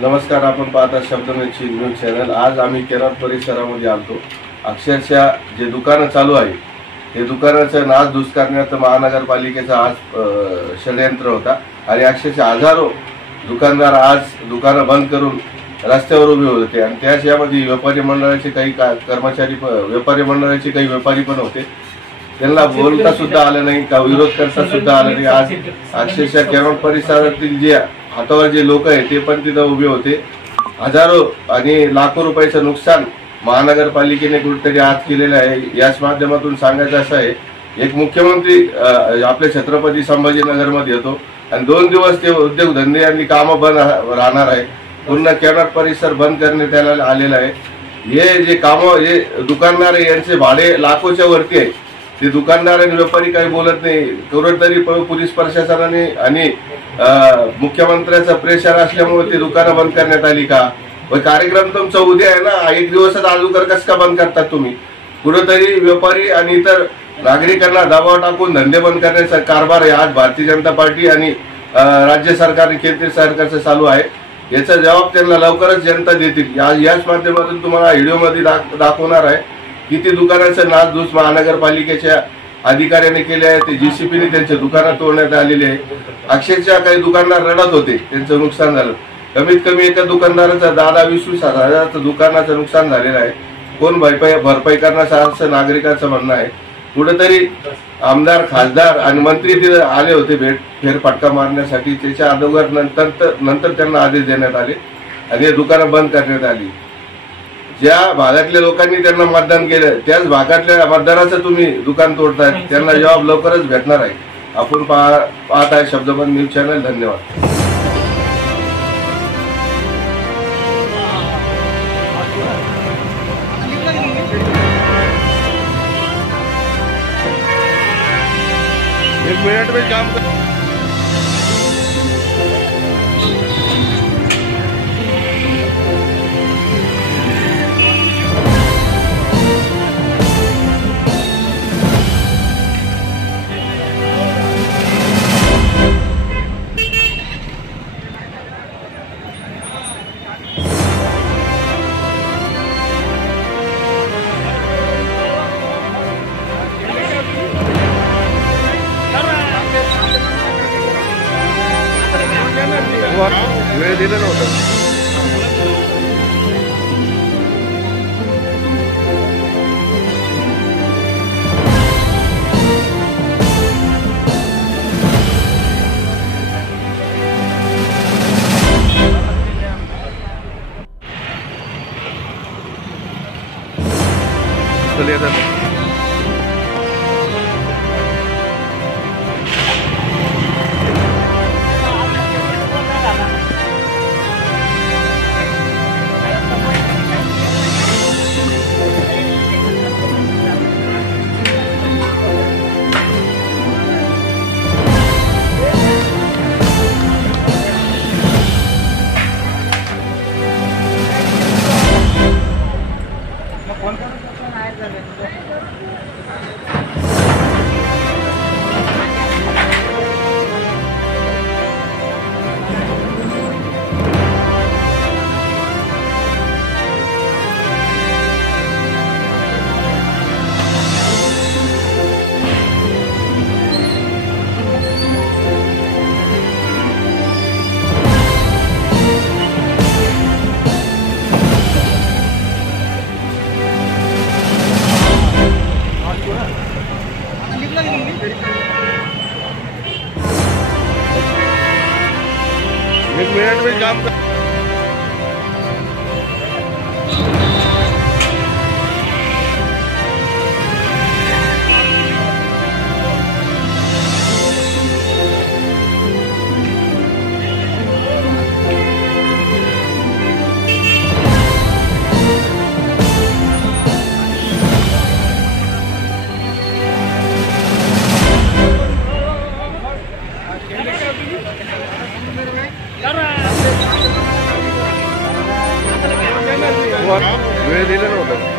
नमस्कार, आपण पाहता शब्दमेची न्यूज चॅनल। आज आम्ही केराड परिसरामध्ये आलतो। अक्षरशः जे दुकानं चालू आहे ते दुकानाचं नासधूस करण्याचं महानगरपालिकेचा आज षडयंत्र होता आणि अक्षरशः हजारो दुकानदार आज दुकानं बंद करून रस्त्यावर उभे होते आणि त्याच यामध्ये व्यापारी मंडळाचे काही कर्मचारी, व्यापारी मंडळाचे काही व्यापारी पण होते। त्यांना बोलता सुद्धा आलं नाही, का विरोध करता सुद्धा आलं नाही। आज अक्षरशः केराड परिसरातील जे हातावर जे लोक आहेत ते पण तिथं उभे होते। हजारो आणि लाखो रुपयाचं नुकसान महानगरपालिकेने कुठेतरी आज केलेलं आहे। याच माध्यमातून सांगायचं असं आहे, एक मुख्यमंत्री आपल्या छत्रपती संभाजीनगरमध्ये येतो आणि 2 दिवस ते उद्योगधंदे आणि कामं बंद राहणार आहे। पूर्ण केराड परिसर बंद करण्यात आलेला आहे। हे जे कामं, हे दुकानदार आहे यांचे भाडे लाखोच्या वरती आहे। ते दुकानदार आणि व्यापारी काही बोलत नाही। तरी पोलीस प्रशासनाने आणि मुख्यमंत्र्याचा प्रेशर असल्यामुळे ते दुकानं बंद करण्यात आली का? कार्यक्रम तुमचा उद्या आहे ना, 1 दिवसात अगोदर कसं का बंद करतात तुम्ही? कुठेतरी व्यापारी आणि इतर नागरिकांना दबाव टाकून धंदे बंद करण्याचा कारभार आहे आज भारतीय जनता पार्टी आणि राज्य सरकार आणि केंद्र सरकारचं चालू आहे। याचा जबाब त्यांना लवकरच जनता देतील। याच माध्यमातून तुम्हाला व्हिडिओमध्ये दाखवणार आहे किती दुकानाचं नासधूस महानगरपालिकेच्या अधिकाऱ्याने केले आहे। ते जीसीपीने त्यांच्या दुकानात तोडण्यात आलेले आहे। अक्षरशः काही दुकानदार रडत होते, त्यांचं नुकसान झालं। कमीत कमी एका दुकानदाराचं 10-20 हजाराचं दुकानाचं नुकसान झालेलं आहे। कोण भरपाई करण्याचं असं नागरिकांचं म्हणणं आहे। कुठेतरी आमदार, खासदार आणि मंत्री तिथे आले होते फेरफटका मारण्यासाठी। त्याच्या अगोदर नंतर त्यांना आदेश देण्यात आले आणि हे दुकानं बंद करण्यात आली। ज्या भागातल्या लोकांनी त्यांना मतदान केलं त्याच भागातल्या मतदाराचं तुम्ही दुकान तोडताय, त्यांना जबाब लवकरच भेटणार आहे। आपण पाहत आहे शब्दबंद न्यूज चॅनल। धन्यवाद। एक मिनट में काम कर वेळ दिलेलं होतं। चलिए एक मिनट में काम कर वेळ दिलेलं होतं।